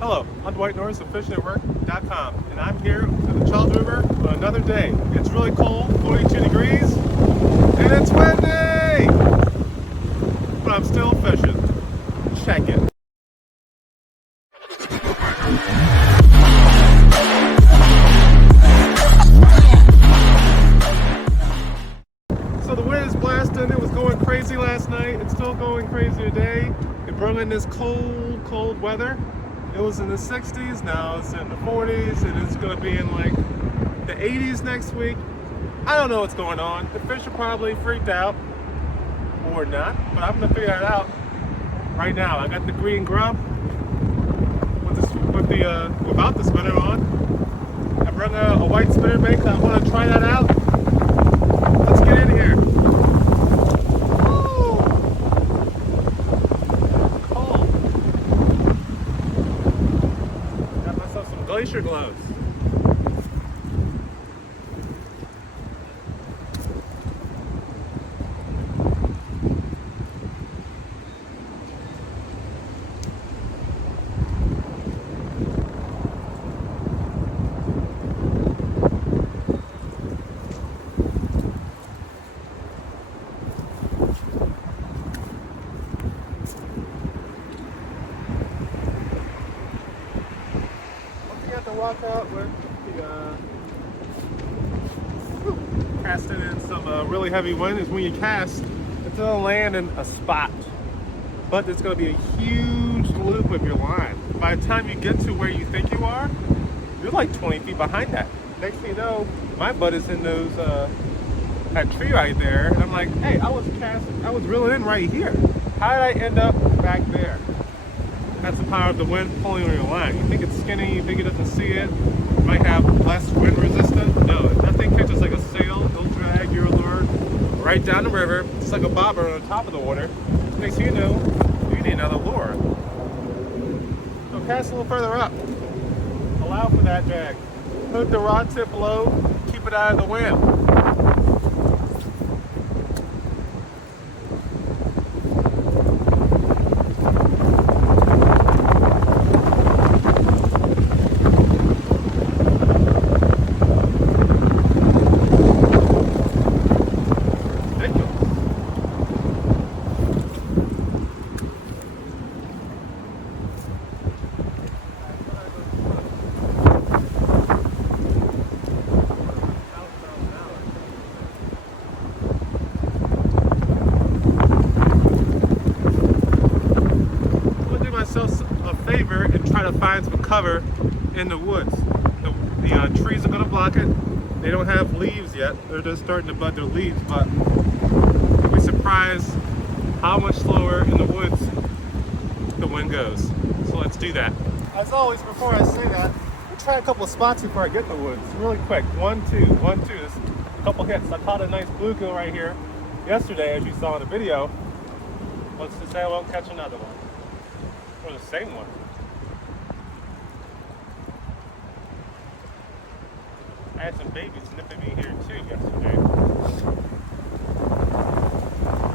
Hello, I'm Dwight Norris of fishingatwork.com, and I'm here at the Charles River on another day. It's really cold, 42 degrees, and it's windy! But I'm still fishing. Check it. So the wind is blasting. It was going crazy last night. It's still going crazy today. It brought in this cold weather. It was in the 60s, now it's in the 40s, and it's going to be in like the 80s next week. I don't know what's going on. The fish are probably freaked out, or not, but I'm going to figure it out right now. I got the green grub without the spinner on. I brought a white spinner bait. I want to try that out. Let's get in here. Glacier gloves. Walk out with the casting in some really heavy wind is when you cast, it's going to land in a spot, but it's going to be a huge loop of your line. By the time you get to where you think you are, you're like 20 feet behind that. Next thing you know, my butt is in that tree right there, and I'm like, hey, I was reeling in right here. How did I end up back there? That's the power of the wind pulling on your line. You think it's skinny, you think it doesn't see it, it might have less wind resistance. No, if that thing catches like a sail, it'll drag your lure right down the river. It's like a bobber on the top of the water. Next thing you know, you need another lure. So cast a little further up. Allow for that drag. Hook the rod tip low, keep it out of the wind. A favor and try to find some cover in the woods. The trees are going to block it. They don't have leaves yet. They're just starting to bud their leaves, but you'll be surprised how much slower in the woods the wind goes. So let's do that. As always, before I say that, we'll try a couple of spots before I get in the woods. Really quick. 1, 2, 1, 2. There's a couple hits. I caught a nice bluegill right here yesterday, as you saw in the video. Let's just say I won't catch another one. Or the same one. I had some babies sniffing me here too yesterday.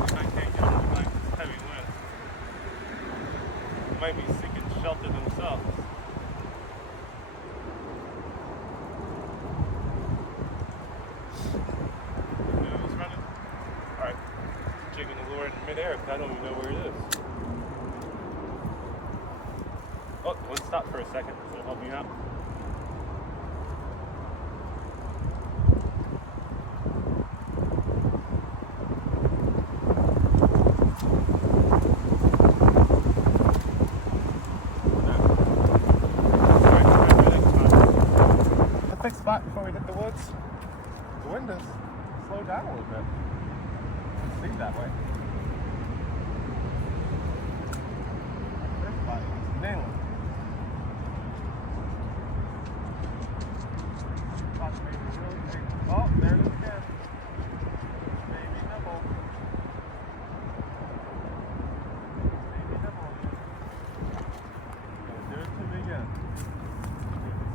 I can't get them with this heavy wind. They might be seeking shelter themselves. Who's running? Alright. Jigging the lure in midair because I don't even know where it is. Oh, let's stop for a second. It'll help me out. A fixed spot before we hit the woods. The wind has slowed down a little bit. It seems that way. First spot is nailing. Oh, there it is again. Baby nibble. Baby nibble again. Gonna do it to me again.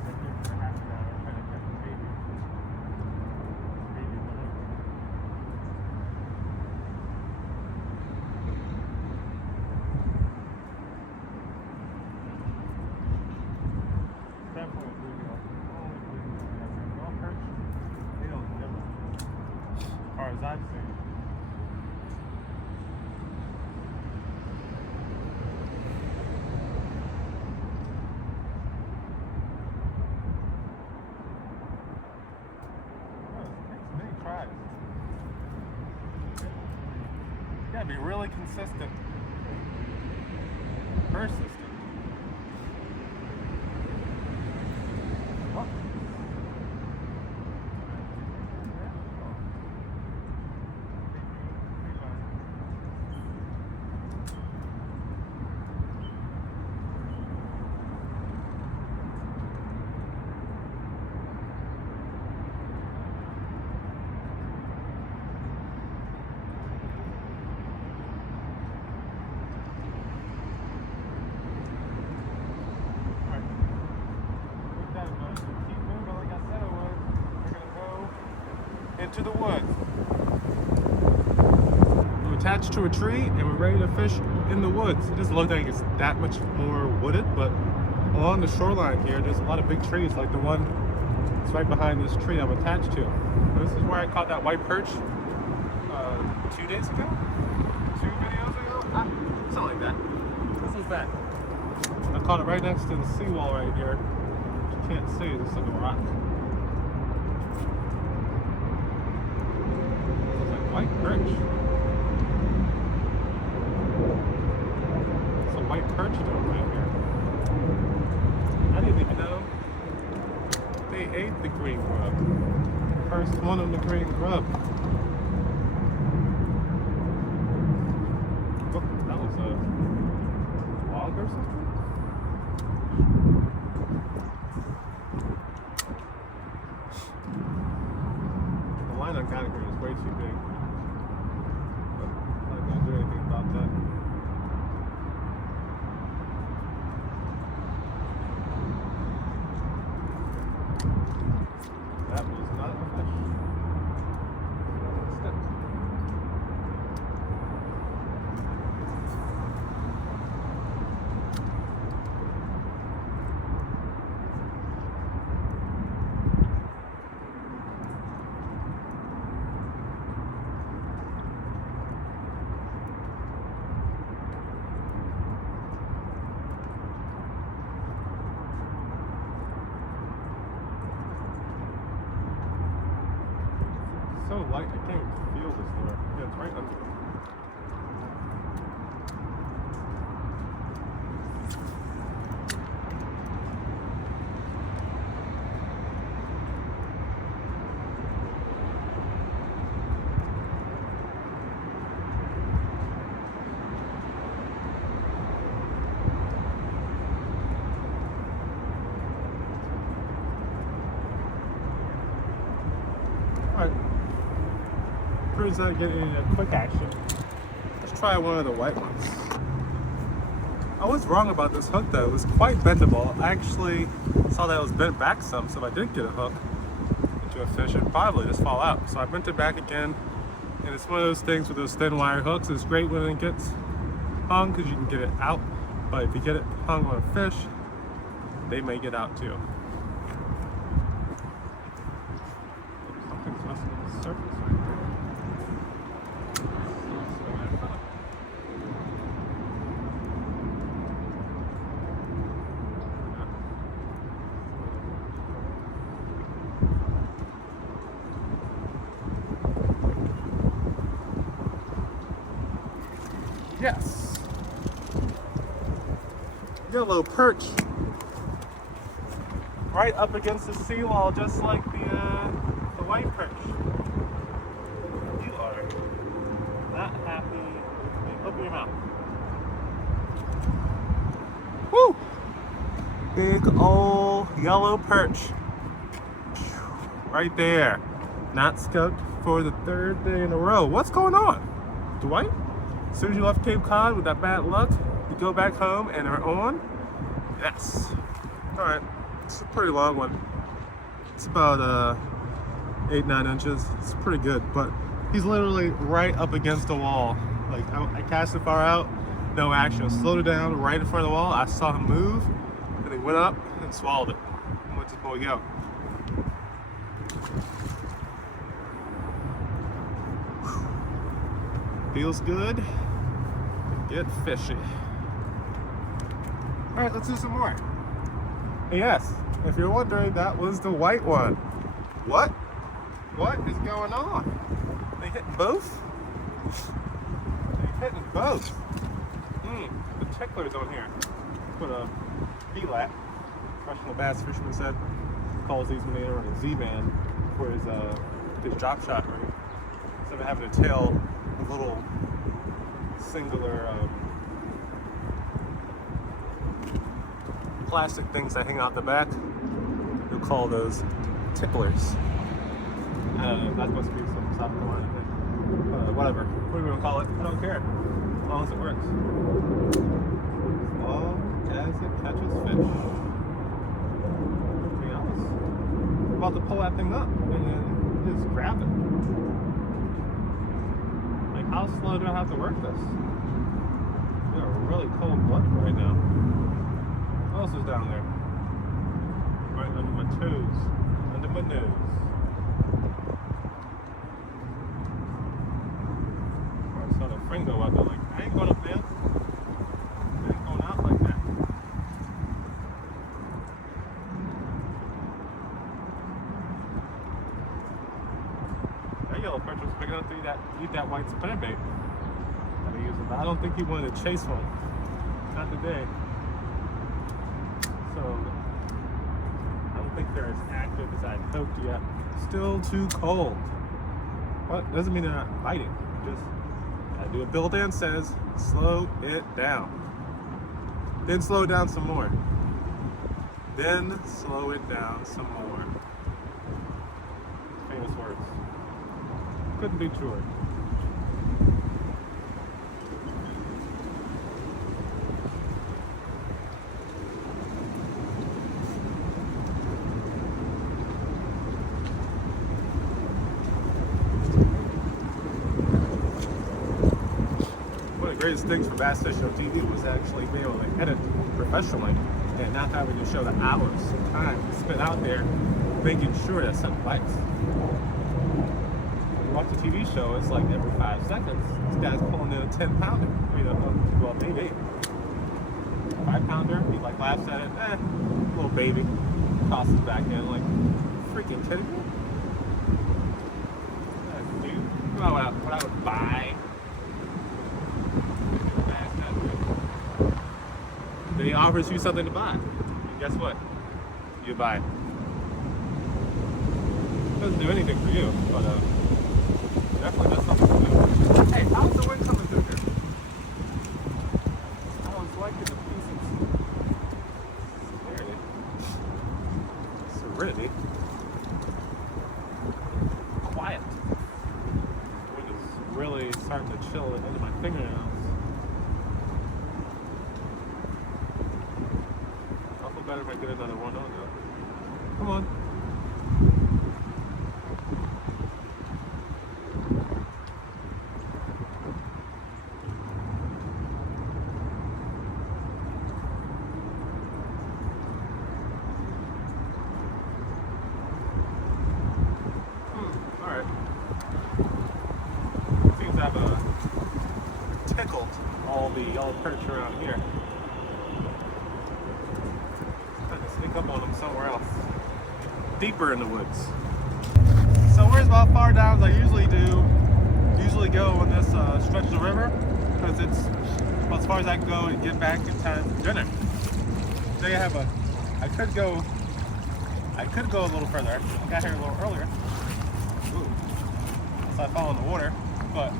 Sit here for half an hour trying to catch a baby. Baby went over. as I've seen. Many tries. You gotta be really consistent, persistent. Oh. Into the woods. We're attached to a tree and we're ready to fish in the woods. It doesn't look like it's that much more wooded, but along the shoreline here, there's a lot of big trees, like the one that's right behind this tree I'm attached to. This is where I caught that white perch 2 days ago? 2 videos ago? Something like that. This is that. I caught it right next to the seawall right here. You can't see, it's like a rock. White perch. It's a white perch down right here. I didn't even know they ate the green grub. First one on the green grub. Oh, that was a log or something. The line on category is way too big. I'm not going to do anything about that. That was not a fish. Step. So light, I can't even feel this there. Yeah, it's right under. Alright. Turns out getting a quick action. Let's try one of the white ones. I was wrong about this hook though. It was quite bendable. I actually saw that it was bent back some, so if I did get a hook into a fish, it'd probably just fall out. So I bent it back again, and it's one of those things with those thin wire hooks. It's great when it gets hung because you can get it out, but if you get it hung on a fish, they may get out too. Something's messing with the surface right there. Yes. Yellow perch. Right up against the seawall, just like the white perch. You are not happy. Open your mouth. Woo! Big old yellow perch. Right there. Not skunked for the 3rd day in a row. What's going on, Dwight? As soon as you left Cape Cod with that bad luck, you go back home and are on? Yes. Alright, it's a pretty long one. It's about 8-9 inches. It's pretty good, but he's literally right up against the wall. Like, I cast it far out, no action. I slowed it down right in front of the wall. I saw him move, and he went up and swallowed it. And let this boy go. feels good to get fishy. All right, let's do some more. And yes, if you're wondering, that was the white one. What? What is going on? They hitting both? They hitting both. The tickler's on here. Put a VLAT. Professional bass fisherman said calls these when they are on a Z-band for his drop shot ring. Instead of having to tail a little singular plastic things that hang out the back, you'll call those ticklers. I don't know, that must be some South Carolina thing. Whatever. What are we gonna call it? I don't care. As long as it works. As long as it catches fish. Anything else? I'm about to pull that thing up and then just grab it. Like, how slow do I have to work this? We are really cold blooded right now. What else is down there? Right under my toes. Under my nose. I saw the Fringo out there like, I ain't going up there. I ain't going out like that. That yellow perch was big enough to eat that white spinnerbait that he used, but I don't think he wanted to chase one. Not today. So I don't think they're as active as I'd hoped yet. Still too cold. What? Doesn't mean they're not biting. Just gotta do what Bill Dan says, slow it down. Then slow it down some more. Then slow it down some more. Famous words. Couldn't be truer. Greatest things for bass fishing on TV was actually being able to edit professionally and not having to show the hours of time spent out there making sure that something bites. When you watch a TV show, it's like every 5 seconds, this guy's pulling in a 10-pounder. Well, maybe 5-pounder. He like laughs at it, little baby, tosses back in, like, freaking kidding me? Dude, what I would buy. Then he offers you something to buy. And guess what? You buy it. Doesn't do anything for you, but definitely does something for you. Hey, how's the wind coming through here? I was liking the pieces. Serenity. Quiet. The wind is really starting to chill into my fingernails. Better if I get another one on though. Come on. Alright. Seems I've tickled all the yellow perch around here. Sneak up on them somewhere else, deeper in the woods. So we're about far down as I usually do. Usually go on this stretch of the river because it's as far as I can go and get back in time for dinner. Today I could go a little further. I got here a little earlier. Ooh. So I fall in the water, but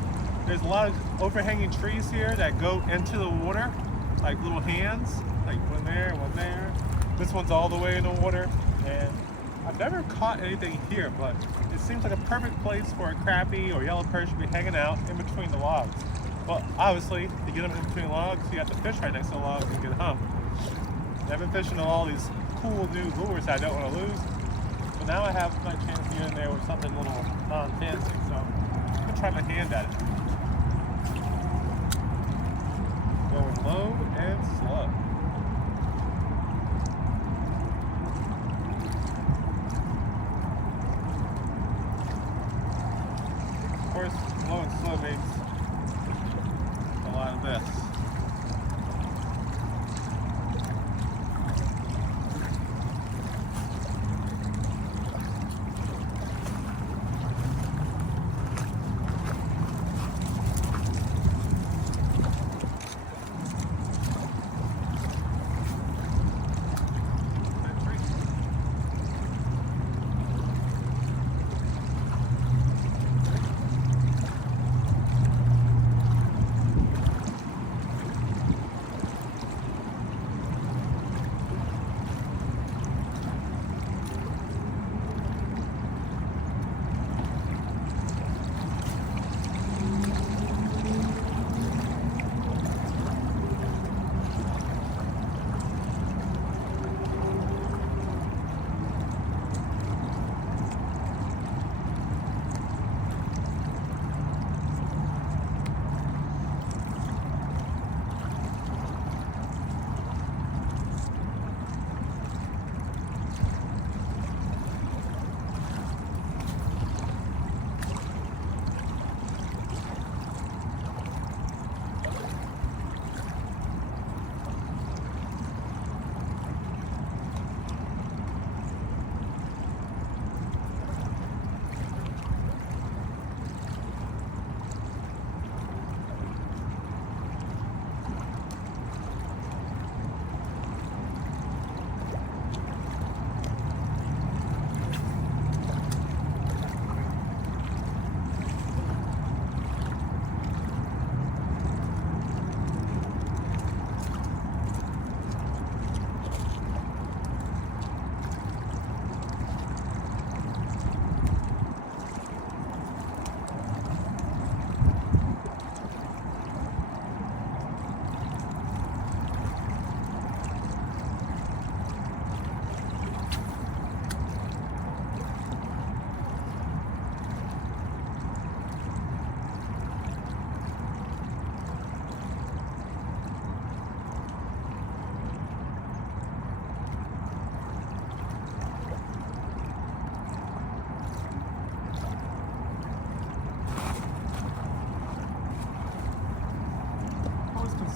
there's a lot of overhanging trees here that go into the water, like little hands, like one there, one there. This one's all the way in the water, and I've never caught anything here, but it seems like a perfect place for a crappie or yellow perch to be hanging out in between the logs. Well, obviously, to get them in between logs, you have to fish right next to the logs and get hung. I've been fishing all these cool new lures I don't want to lose, but now I have my chance to get in there with something a little non-fancy, so I'm going to try my hand at it. Going low and slow. Of course, low and slow means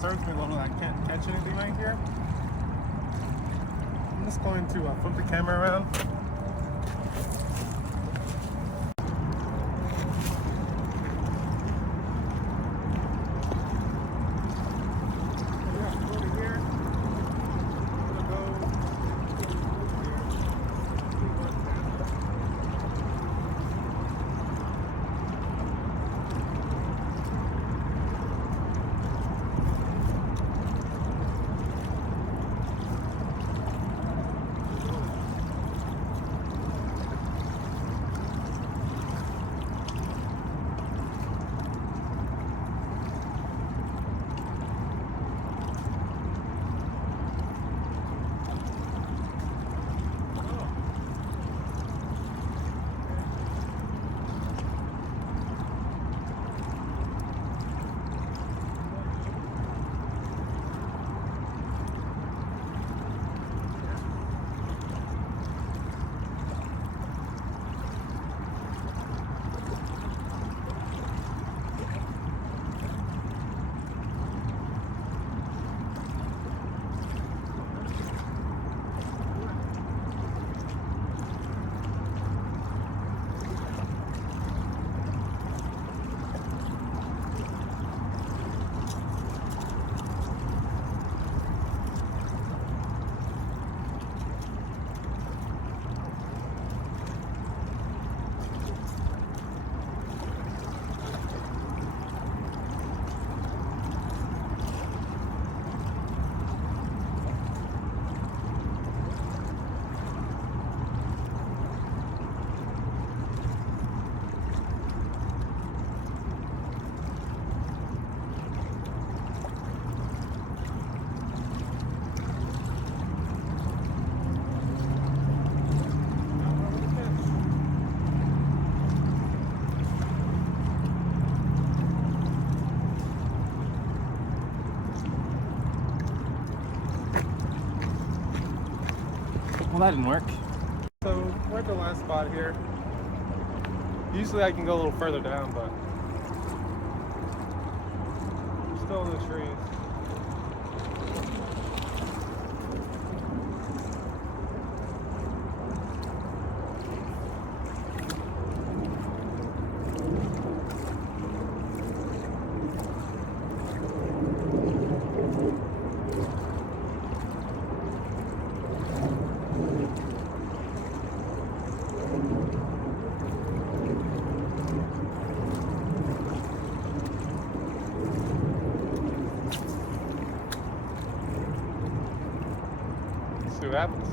concerns me a little that I can't catch anything right here. I'm just going to flip the camera around. Well, that didn't work. So we're at the last spot here. Usually I can go a little further down, but I'm still in the trees. See what happens.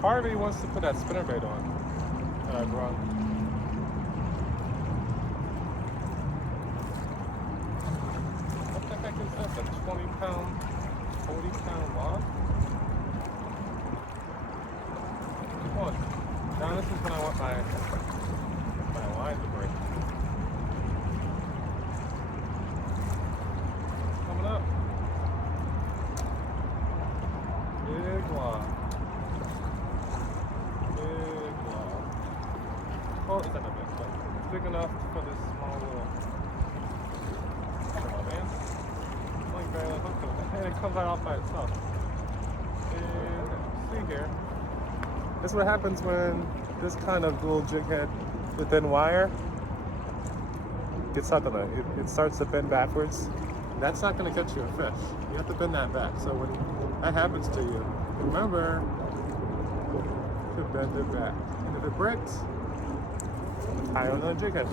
Harvey wants to put that spinnerbait on that I brought. What the heck is this? A 20-pound, 40-pound log? Come on. Now this is when I want my line to break. Coming up. Big log. Big log. Oh, it's not that big, but it's big enough for this small little. Come on, man. Like barely hooked it. And it comes right off by itself. And see here. This is what happens when this kind of dual jig head with thin wire gets stuck on it. It starts to bend backwards. That's not going to catch you a fish. You have to bend that back. So when that happens to you, remember to bend it back. And if it breaks, tie on the jig head.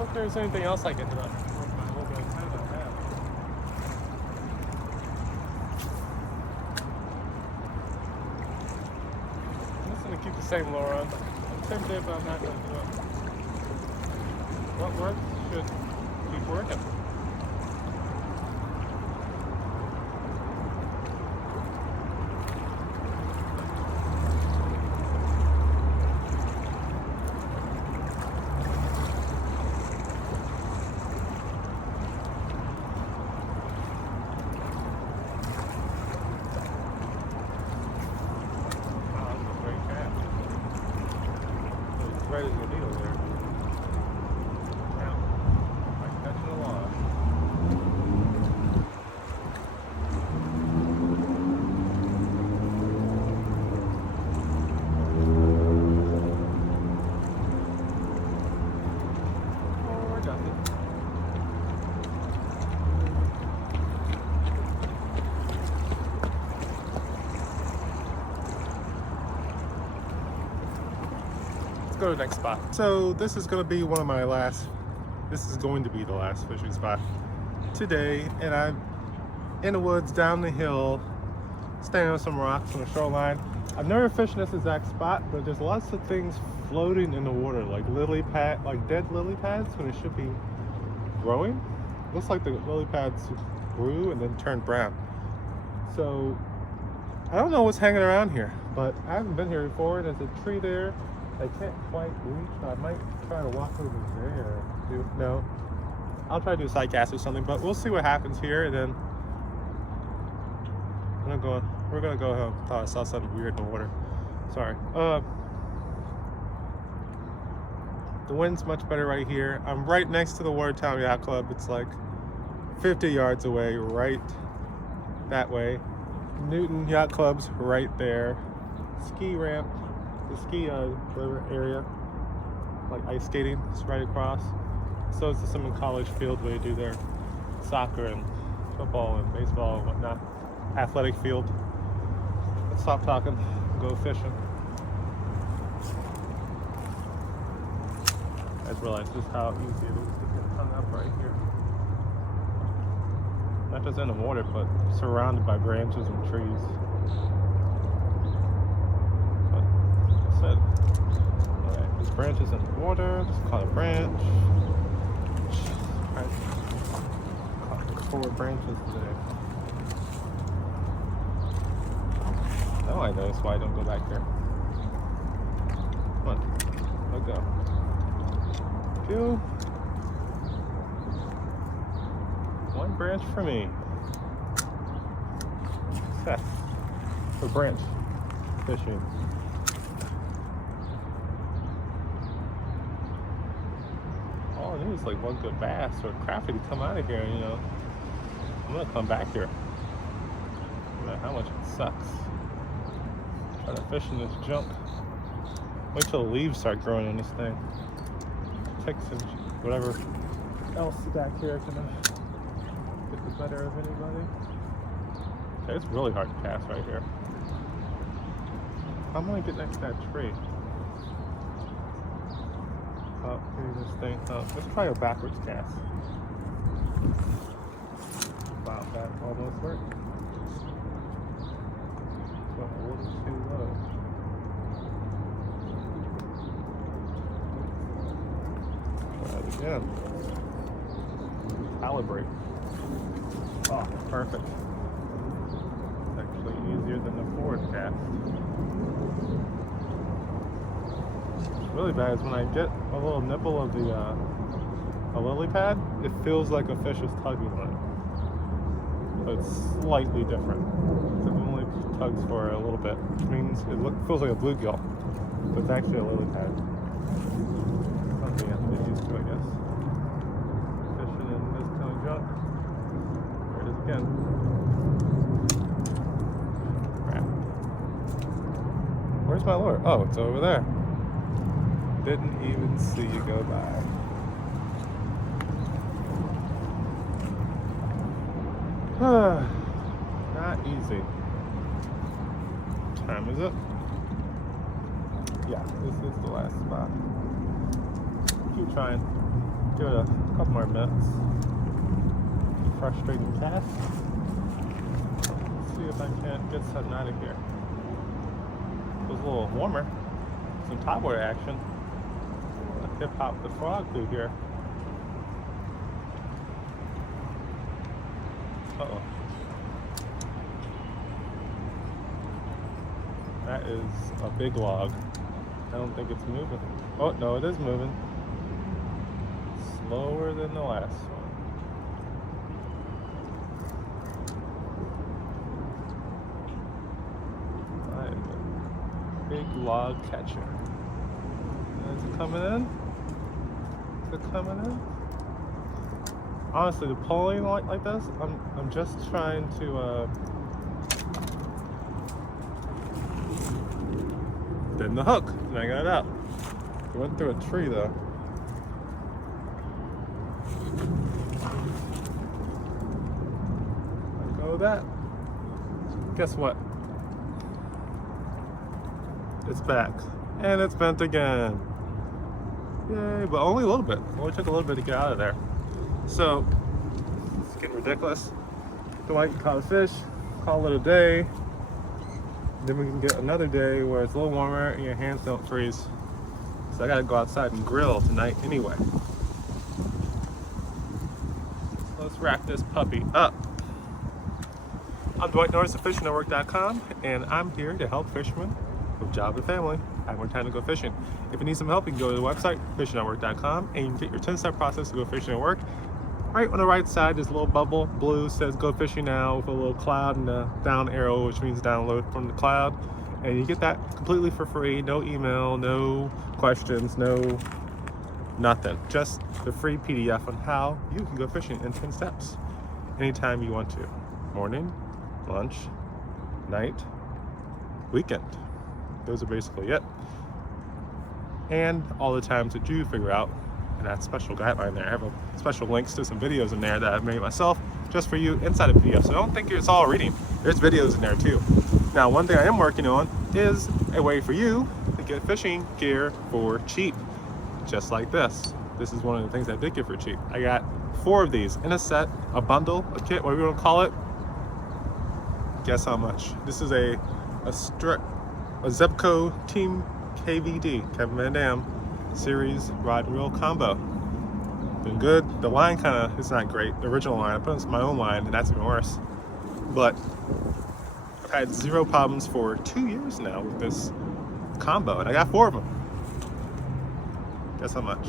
wonder if there's anything else I can do. I'm just gonna keep the same lure on. Same thing, but I'm not gonna do it. What works should keep working. Right as the needle there. Now, like catching a log. Oh, I got it. Go to the next spot. So this is going to be one of my last, this is going to be the last fishing spot today, and I'm in the woods down the hill standing on some rocks on the shoreline. I've never fished this exact spot, but there's lots of things floating in the water, like lily pad, like dead lily pads when it should be growing. Looks like the lily pads grew and then turned brown. So I don't know what's hanging around here, but I haven't been here before. There's a tree there I can't quite reach. I might try to walk over there. No, I'll try to do a side cast or something, but we'll see what happens here. And then we're gonna go home. Thought I saw something weird in the water. Sorry. The wind's much better right here. I'm right next to the Watertown Yacht Club. It's like 50 yards away, right that way. Newton Yacht Club's right there. Ski ramp. The ski area, like ice skating, is right across. So it's the Simmons College field where they do their soccer and football and baseball and whatnot. Athletic field. Let's stop talking and go fishing. I just realized just how easy it is to get hung up right here. Not just in the water, but surrounded by branches and trees. Alright, this branch is in the water. Let's call it a branch. Alright, caught 4 branches today. Now I notice why I don't go back here. Come on, let go. Phew. 1 branch for me. Success. For branch fishing. All I need is like 1 good bass or crappie to come out of here, you know. I'm gonna come back here. No matter how much it sucks. Try to fish in this junk. Wait till the leaves start growing in this thing. Ticks and whatever else back here is gonna get the better of anybody. Okay, it's really hard to cast right here. I'm gonna get next to that tree. Oh, here's this thing. Oh, let's try a backwards cast. Wow, that almost worked. Went a little too low. Try it again. Calibrate. Oh, perfect. It's actually easier than the forward cast. Really bad is when I get a little nipple of the a lily pad, it feels like a fish is tugging on it. So it's slightly different. It only tugs for a little bit, which means it feels like a bluegill, but it's actually a lily pad. Something you have to get used to, I guess. Fishing in this kind of junk. There it is again. Crap. Where's my lure? Oh, it's over there. Didn't even see you go by. Not easy. Time is up. Yeah, this is the last spot. Keep trying. give it a couple more minutes. Frustrating cast. Let's see if I can't get something out of here. It was a little warmer. Some topwater action. Hip hop the frog through here. Uh-oh. That is a big log. I don't think it's moving. Oh, no, it is moving. Slower than the last one. That is a big log catcher. Is it coming in? Is it coming in? Honestly, the pulling like this, I'm just trying to bend the hook, and I got it out. It went through a tree though. Let go of that. Guess what? It's back, and it's bent again. Yay! But only a little bit. Only took a little bit to get out of there. So it's getting ridiculous. Dwight caught a fish, call it a day. Then we can get another day where it's a little warmer and your hands don't freeze. So I gotta go outside and grill tonight anyway. So let's wrap this puppy up. I'm Dwight Norris of fishingnetwork.com, and I'm here to help fishermen with job and family have more time to go fishing. If you need some help, you can go to the website, fishingnetwork.com, and you can get your 10-step process to go fishing at work. Right on the right side, there's a little bubble, blue, says go fishing now, with a little cloud and a down arrow, which means download from the cloud. And you get that completely for free, no email, no questions, no nothing. Just the free PDF on how you can go fishing in 10 steps, anytime you want to. Morning, lunch, night, weekend. Those are basically it. And all the times that you figure out, and that special guideline there. I have a special links to some videos in there that I've made myself just for you inside of PDF. So don't think it's all reading. There's videos in there too. Now, one thing I am working on is a way for you to get fishing gear for cheap, just like this. This is one of the things I did get for cheap. I got 4 of these in a set, a bundle, a kit, whatever you want to call it. Guess how much? This is a Zebco Team KVD, Kevin Van Dam series rod and reel combo. Been good. The line kind of is not great. The original line, I put in my own line, and that's even worse. But I've had 0 problems for 2 years now with this combo, and I got 4 of them. Guess how much?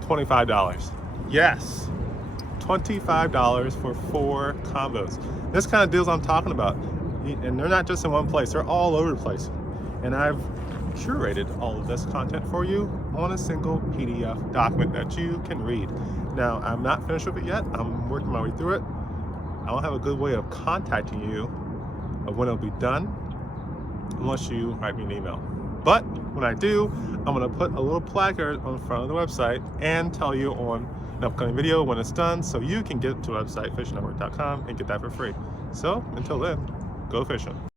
$25. Yes, $25 for 4 combos. This kind of deals I'm talking about, and they're not just in one place. They're all over the place, and I've curated all of this content for you on a single PDF document that you can read. Now, I'm not finished with it yet. I'm working my way through it. I don't have a good way of contacting you of when it'll be done unless you write me an email. But when I do, I'm going to put a little placard on the front of the website and tell you on an upcoming video when it's done, so you can get to the website fishingnetwork.com and get that for free. So until then, go fishing.